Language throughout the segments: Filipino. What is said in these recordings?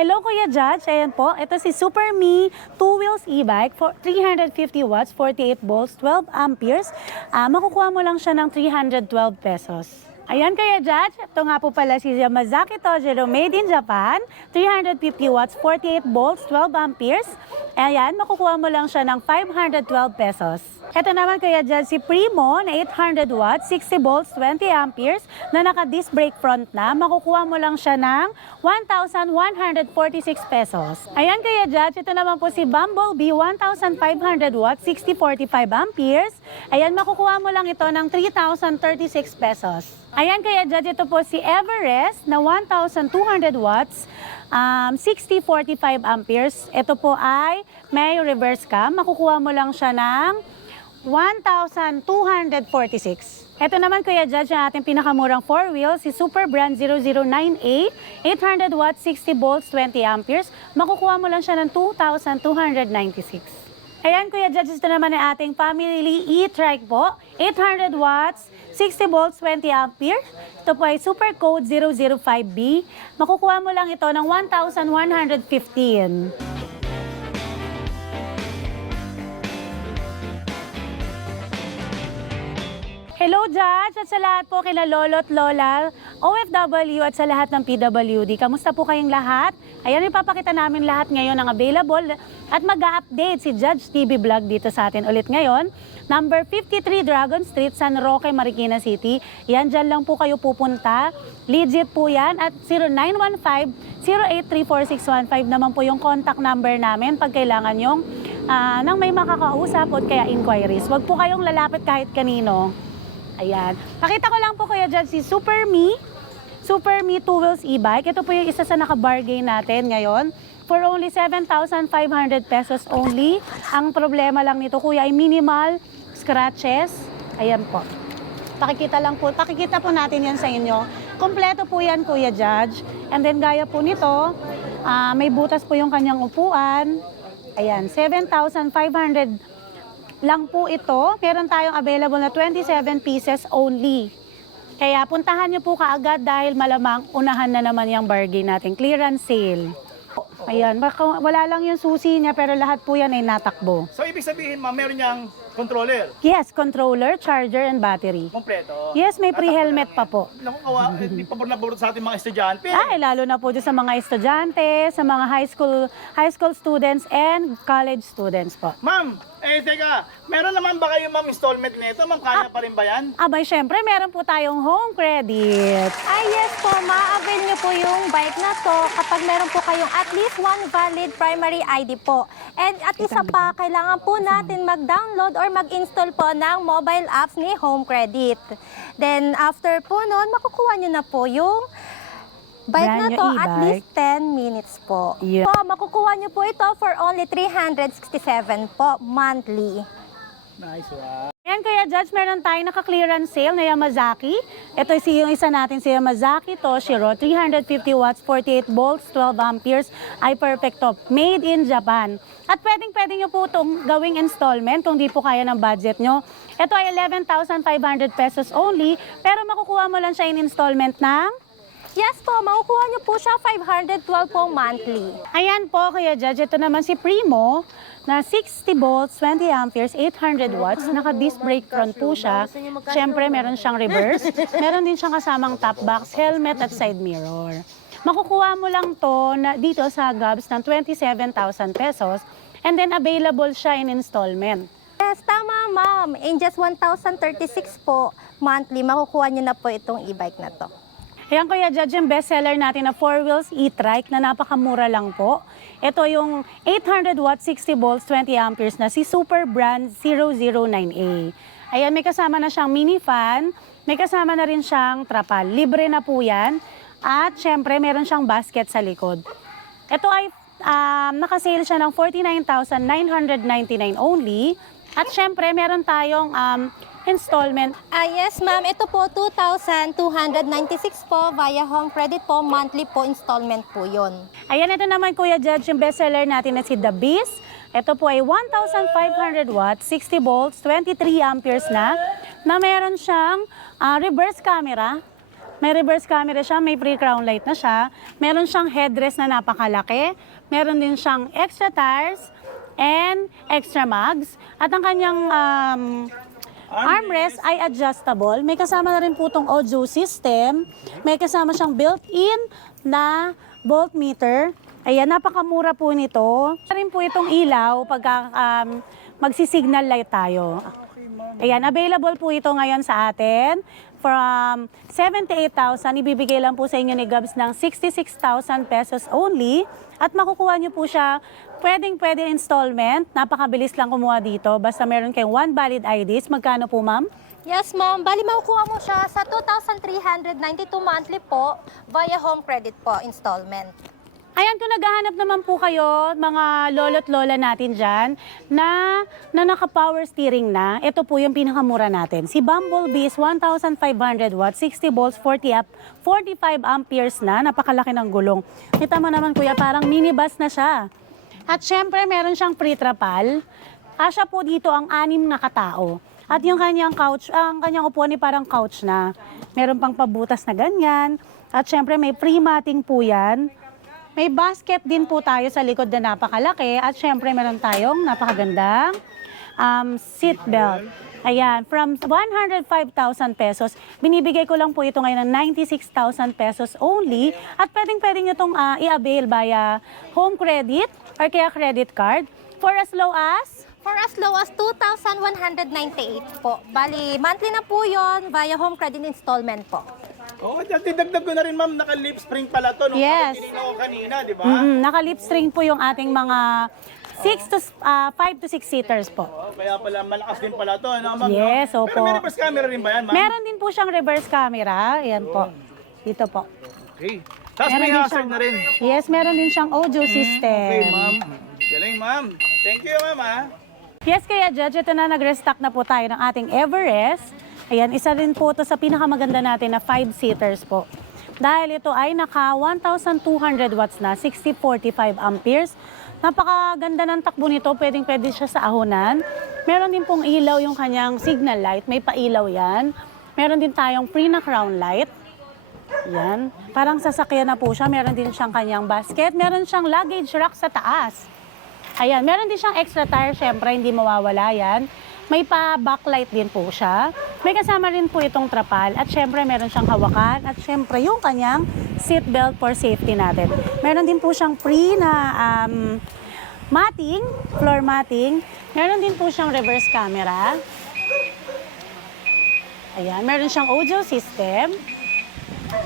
Hello Kuya Judge, ayan po. Ito si Super Me 2 wheels e-bike for 350 watts, 48 volts, 12 amperes. Makukuha mo lang siya ng 312 pesos. Ayan Kuya Judge, ito nga po pala si Yamazaki Tojiro, made in Japan, 350 watts, 48 volts, 12 amperes. Ayan, makukuha mo lang siya ng 512 pesos. Ito naman Kuya Judge, si Primo na 800 watts, 60 volts, 20 amperes na naka-disc brake front na, makukuha mo lang siya ng 1,146 pesos. Ayan Kuya Judge, ito naman po si Bumblebee 1,500 watts, 60-45 amperes. Ayan, makukuha mo lang ito ng 3,036 pesos. Ayan Kuya Judge, ito po si Everest na 1,200 watts, 60-45 amperes. Ito po ay may reverse cam, makukuha mo lang siya ng 1,246. Ito naman Kuya Judge, ang ating pinakamurang 4-wheel, si Super Brand 0098, 800 watts, 60 volts, 20 amperes. Makukuha mo lang siya ng 2,296. Ayan Kuya Judge, ito naman ang ating family e-trike po, 800 watts, 60 volts, 20 amperes. Ito po ay Super Code 005B. Makukuha mo lang ito ng 1,115. Hello Judge, at sa lahat po kila Lolo at Lola, OFW at sa lahat ng PWD. Kamusta po kayong lahat? Ayan, ipapakita namin lahat ngayon ang available at mag-a-update si Judge TV Vlog dito sa atin ulit ngayon. Number 53 Dragon Street, San Roque, Marikina City. Yan, dyan lang po kayo pupunta. Legit po yan at 0915-0834615 naman po yung contact number namin pag kailangan yung nang may makakausap o kaya inquiries. Huwag po kayong lalapit kahit kanino. Ayan. Pakita ko lang po Kuya Judge si Super Me 2 wheels e-bike. Ito po yung isa sa naka-bargain natin ngayon. For only 7,500 pesos only. Ang problema lang nito Kuya ay minimal scratches. Ayan po. Pakikita po natin yan sa inyo. Kompleto po yan Kuya Judge. And then gaya po nito, may butas po yung kanyang upuan. Ayan, 7,500 lang po ito. Meron tayong available na 27 pieces only. Kaya puntahan niyo po kaagad dahil malamang unahan na naman yung bargain natin. Clearance sale. Ayan, wala lang yung susi niya pero lahat po yan ay natakbo. So ibig sabihin ma'am, meron niyang controller? Yes, controller, charger, and battery. Kompleto? Yes, may pre-helmet pa po. Naku, hindi pabor na pabor sa ating mga estudyante. Ay, lalo na po dyan sa mga estudyante, sa mga high school students and college students po. Ma'am, teka, meron naman ba kayo ma'am installment nito? Ma'am, kaya pa rin ba yan? Abay, syempre, meron po tayong home credit. Ay, yes po, ma-avail nyo po yung bike na to kapag meron po kayong at least one valid primary ID po. And at isa pa, kailangan po natin mag-download or mag-install po ng mobile apps ni Home Credit. Then, after po noon, makukuha nyo na po yung bike na to at least 10 minutes po. Yeah. Po, makukuha nyo po ito for only 367 po monthly. Nice, wow. Ayan Kuya Judge, meron tayong naka-clearance sale na Yamazaki. Ito yung isa natin si Yamazaki Toshiro, 350 watts, 48 volts, 12 amperes, ay perfect top, made in Japan. At pwedeng nyo po itong gawing installment kung di po kaya ng budget nyo. Ito ay 11,500 pesos only, pero makukuha mo lang siya in installment ng... Yes po, makukuha nyo po siya 512 po monthly. Ayan po, Kuya Judge. Ito naman si Primo na 60 volts, 20 amperes, 800 watts. Naka-disc brake front po siya. Siyempre, meron siyang reverse. Meron din siyang kasamang top box, helmet at side mirror. Makukuha mo lang to dito sa Gabs ng 27,000 pesos. And then, available siya in installment. Yes, tama ma'am. In just 1,036 po monthly, makukuha nyo na po itong e-bike na to. Ayan Kuya Judge, yung bestseller natin na 4 wheels e-trike na napakamura lang po. Ito yung 800 watts, 60 volts, 20 amperes na si Super Brand 009A. Ayan, may kasama na siyang mini fan, may kasama na rin siyang trapal. Libre na po yan. At syempre, meron siyang basket sa likod. Ito ay nakasale siya ng 49,999 only. At syempre, meron tayong installment. Yes ma'am, ito po 2,296 po via Home Credit po, monthly po installment po yun. Ayan, ito naman Kuya Judge, yung bestseller natin na si The Beast. Ito po ay 1,500 watts, 60 volts, 23 amperes na meron siyang reverse camera. May reverse camera siya, may pre-crown light na siya. Meron siyang headrest na napakalaki. Meron din siyang extra tires and extra mags. At ang kanyang armrest ay adjustable. May kasama na rin po itong audio system. May kasama siyang built-in na voltmeter. Ayan, napakamura po nito. Rin po itong ilaw pagka magsisignal light tayo. Ayan, available po ito ngayon sa atin. From 78,000, ibibigay lang po sa inyo ni Gabs ng 66,000 pesos only. At makukuha nyo po siya, pwede installment. Napakabilis lang kumuha dito. Basta meron kayong 1 valid IDs. Magkano po, ma'am? Yes, ma'am. Bali, makukuha mo siya sa 2,392 monthly po via home credit po installment. Ayan, kung naghahanap naman po kayo, mga lolo't lola natin dyan, na naka-power steering na, ito po yung pinakamura natin. Si Bumblebee is 1,500 watts, 60 volts, 45 amperes na, napakalaki ng gulong. Kita mo naman kuya, parang minibus na siya. At syempre, meron siyang pre-trapal. Kasya po dito ang 6 na katao. At yung kanyang couch, ang kanyang upuan ay parang couch na. Meron pang pabutas na ganyan. At syempre, may pre-matting po yan. May basket din po tayo sa likod na napakalaki at syempre meron tayong napakagandang seat belt. Ayan, from 105,000 pesos, binibigay ko lang po ito ngayon ng 96,000 pesos only at pwedeng-pwedeng nyo itong i-avail via home credit or kaya credit card for as low as? For as low as 2,198 po. Bali, monthly na po yon via home credit installment po. Oh, dagdag ko na rin ma'am, naka-lip spring pala to. Yes. Tinignan ko kanina, di ba? Naka-lip string po yung ating mga 5 to 6 seaters po. Oh, kaya pala malakas din pala to, ano ma'am? Yes, no? opo. Pero may reverse camera rin ba yan, ma'am? Meron din po siyang reverse camera. Ayan po. Dito po. Okay. Tapos Meron may din hazard siyang- na rin. Yes, meron din siyang audio system. Okay, ma'am. Galing, ma'am. Thank you, ma'am, ha? Yes, kaya Judge, ito na nag-restock na po tayo ng ating Everest. Ayan, isa rin po ito sa pinakamaganda natin na 5-seaters po. Dahil ito ay naka 1,200 watts na, 60-45 amperes. Napakaganda ng takbo nito, pwedeng-pwede siya sa ahonan. Meron din pong ilaw yung kanyang signal light, may pailaw yan. Meron din tayong pre na crown light. Yan, parang sasakyan na po siya. Meron din siyang kanyang basket, meron siyang luggage rack sa taas. Ayan, meron din siyang extra tire, syempre hindi mawawala yan. May pa-backlight din po siya. May kasama rin po itong trapal at syempre meron siyang hawakan at syempre yung kanyang seat belt for safety natin. Meron din po siyang free na matting, floor matting. Meron din po siyang reverse camera. Ayan, meron siyang audio system.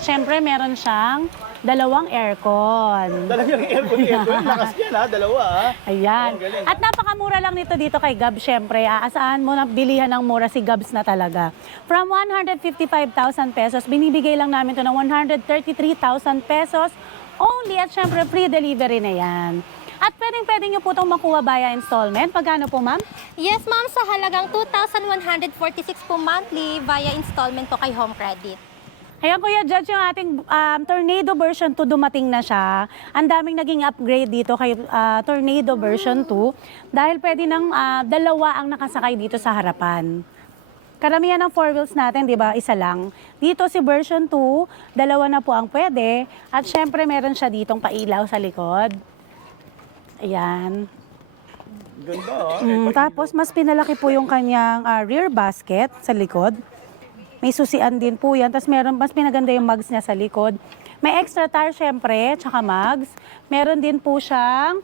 Syempre meron siyang 2 aircon. Talagang aircon. Lakas yan, ha? Dalawa, ha? Ayan. Ang galing. At napakamura lang nito dito kay Gab, syempre. Aasaan mo na bilihan ng mura si Gabs na talaga. From 155,000 pesos, binibigay lang namin to ng 133,000 pesos only at syempre free delivery na yan. At pwedeng-pwede nyo po itong makuha via installment. Pagkano po, ma'am? Yes, ma'am, sa halagang 2,146 po monthly via installment po kay home credit. Ayan, Kuya Judge, yung ating Tornado version 2 dumating na siya. Ang daming naging upgrade dito kay Tornado version 2 dahil pwede ng 2 ang nakasakay dito sa harapan. Karamihan ng 4 wheels natin, di ba, isa lang. Dito si version 2, 2 na po ang pwede. At syempre meron siya ditong pailaw sa likod. Ayan. Ganda, ha? Tapos mas pinalaki po yung kanyang rear basket sa likod. May susian din po yan. Tapos mas pinaganda yung mugs niya sa likod. May extra tire syempre, tsaka mugs. Meron din po siyang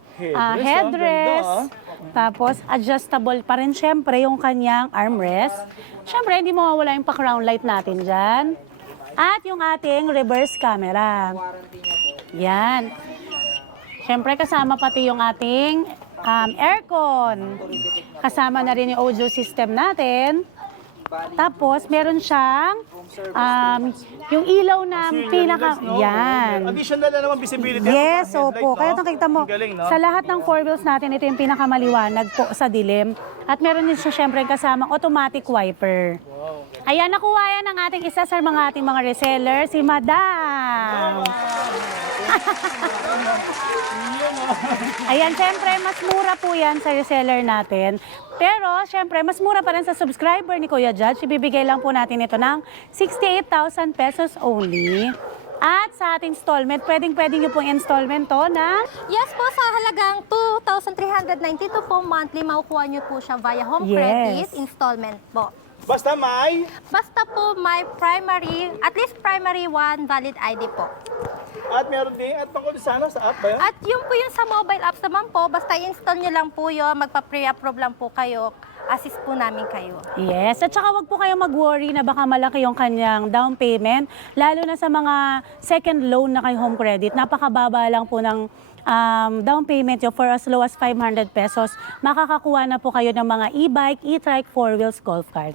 headrest. Tapos adjustable pa rin syempre yung kanyang armrest. Syempre hindi mawawala yung pa-crown light natin dyan. At yung ating reverse camera. Yan. Syempre kasama pati yung ating aircon. Kasama na rin yung audio system natin. Tapos, meron siyang yung ilaw na pinaka... Yan. Additional na naman visibility. Yes, Headlight, opo. no? Kaya nakita mo, Ang galing, no? sa lahat ng 4 wheels natin, ito yung pinakamaliwanag po sa dilim. At meron din siya syempre kasamang automatic wiper. Ayan, nakuha yan ng ating isa sa mga ating mga reseller, si Madam. Ayan, syempre, mas mura po yan sa reseller natin. Pero, syempre, mas mura pa rin sa subscriber ni Kuya Judge. Ibibigay lang po natin ito ng 68,000 pesos only. At sa ating installment, pwedeng nyo pong installment to na Yes po, sa halagang 2,392 po monthly, makukuha nyo po siya via home Yes. credit installment po. Basta may Basta po may primary, at least primary one valid ID po. at meron din at tungkol sa app ba yun? At yun po yung sa mobile apps naman po, basta i-install nyo lang po yun, magpa-pre-approve lang po kayo, assist po namin kayo. Yes, at saka wag po kayong mag-worry na baka malaki yung kanyang down payment, lalo na sa mga second loan na kay home credit. Napakababa lang po ng down payment yun for as low as 500 pesos. Makakakuha na po kayo ng mga e-bike, e-trike, 4-wheels, golf cart.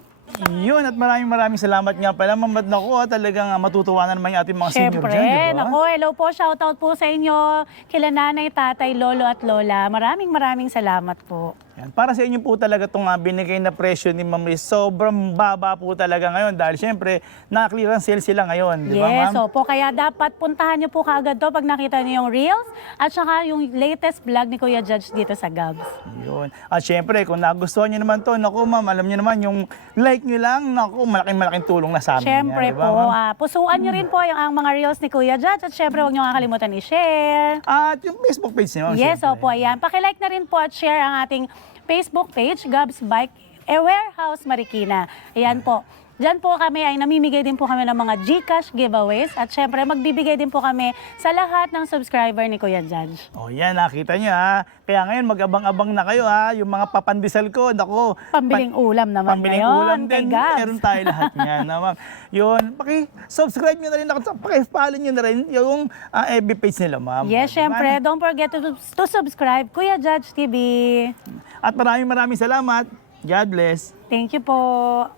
Yun, at maraming salamat nga pala. Mamad na ko, talagang matutuwa na naman yung ating mga senior Siyempre, dyan, di ba? naku, hello po, shoutout po sa inyo, kila nanay, tatay, lolo at lola. Maraming salamat po. Yan. Para sa inyo po talaga itong binigay na presyo ni Ma'am Riz, sobrang baba po talaga ngayon dahil syempre, naka-clearance sale sila ngayon, di ba Yes, ma'am? opo. Kaya dapat puntahan niyo po kaagad to pag nakita niyo yung reels at saka yung latest vlog ni Kuya Judge dito sa Gabs. Yun. At syempre, kung nagustuhan nyo naman to, naku ma'am, alam nyo naman, yung like nyo lang, naku, malaking tulong na sa amin. Siyempre yan, di ba, po, ma'am? pusuan niyo rin po ang mga reels ni Kuya Judge at syempre huwag niyo kakalimutan i-share. At yung Facebook page niyo, ma'am, Yes, syempre. opo, ayan. Pakilike na rin po at share ang ating Facebook page, Gabs Bike Warehouse Marikina. Ayan po. Diyan po kami ay namimigay din po kami ng mga GCash giveaways at syempre magbibigay din po kami sa lahat ng subscriber ni Kuya Judge. Oh, yan, nakita nyo ha. Kaya ngayon, mag-abang-abang na kayo ha. Yung mga papandisal ko, naku. Pambiling ulam naman Pambiling ngayon ulam kay din. Gabs. Meron tayo lahat niyan. na, ma'am. Yun, paki-subscribe nyo na rin ako. Paki-follow nyo na rin yung FB page nila, ma'am. Yes, Diba? syempre. Don't forget to subscribe, Kuya Judge TV. At maraming salamat. God bless. Thank you po.